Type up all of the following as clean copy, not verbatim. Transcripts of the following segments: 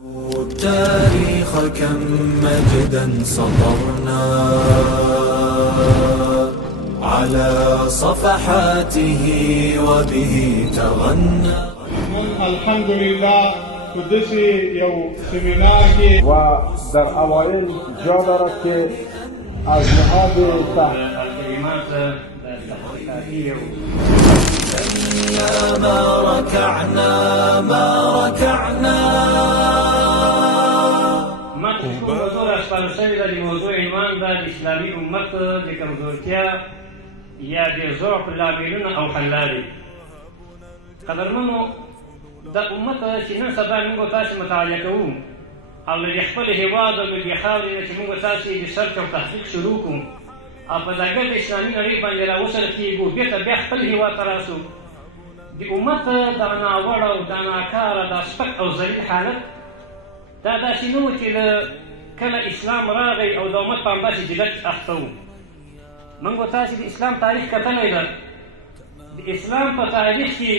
التاريخ كم مجدا سطرنا على صفحاته وبه تغنى. الحمد لله تو دسی یو سمینار کې و در اوایل جا دارد که از نهاد الكلمات التحقيقية ما ركعنا ما تشوف موضوع اسپانو شوی دا د موضوع عنوان دا د اسلامي امت د کمزورتیا یا د ضعف لاملونه او حل لارې. قدرمنو دا امت چې نن سبا موږ تاسې مطالعه کوو او له د خپل هېواد او له د خاورې نه چې موږ تاسې د سرچ او تحقیق شروع کړو او په ډګر د اسلامي نړۍ باندې راوصل کېږو، بېرته بیا خپل هېواد ته راسو، د امت دا ناوړه او دا ناکاره دا سپک او ذلیل حالت دا داسې نه و چې کله اسلام راغی او د امت په همداسې جلت اخته وو. موږ به تاسې د اسلام تاریخ کتلی ده. د اسلام په تاریخ کې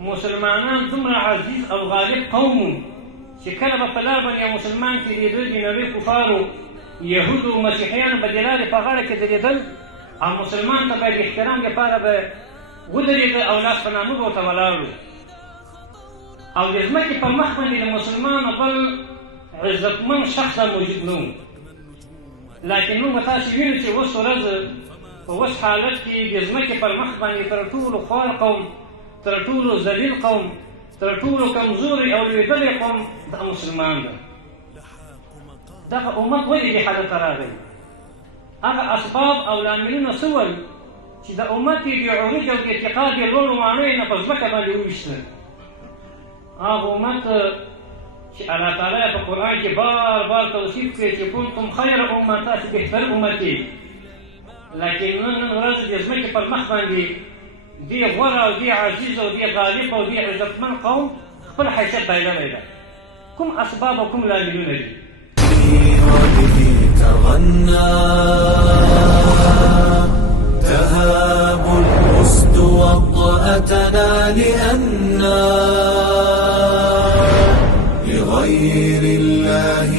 مسلمانان دومره عزیز او غالب قوم وو چې کله به په لار باندې یو مسلمان تېرېده د نړۍ کفارو یهودو مسیحیانو به د لارې په غاړه کې درېدل او مسلمان ته به د احترام لپاره به ودرېده او لاس په نامه به ورته ولاړ او د ځمکې په مخ باندې د مسلمان بل عزتمن شخص موجود نه و. لکن موږ به تاسې وینو چې اوس ورځ په اوس حالت کې د ځمکې پر مخ باندې تر ټولو خوار قوم، تر ټولو ذلیل قوم، تر ټولو کمزوري او لوېدلی قوم دا مسلمان ده. دغه امت ولې دې حالت ته راغی؟ هغه اسباب او لاملونه څه ول چې د امت یې د عروج او د اعتقاد د لوړو معنیو نه په ځمکه باندې وویشته. هغه امت چې الله تعالی په قرآن کې بار بار توصیف کړی چې کنتم خیر امه، تاسې بهتر امت یې. لکن نن ورځ د ځمکې پر مخ باندې دې غوره او دې عزیز او دې غالب او دې عزتمن قوم خپل حیثیت بایللی ده. کوم اسباب او کوم لاملونه دي؟ وبه تغنى تهاب الأسد وطأتنا لأننا لغير الله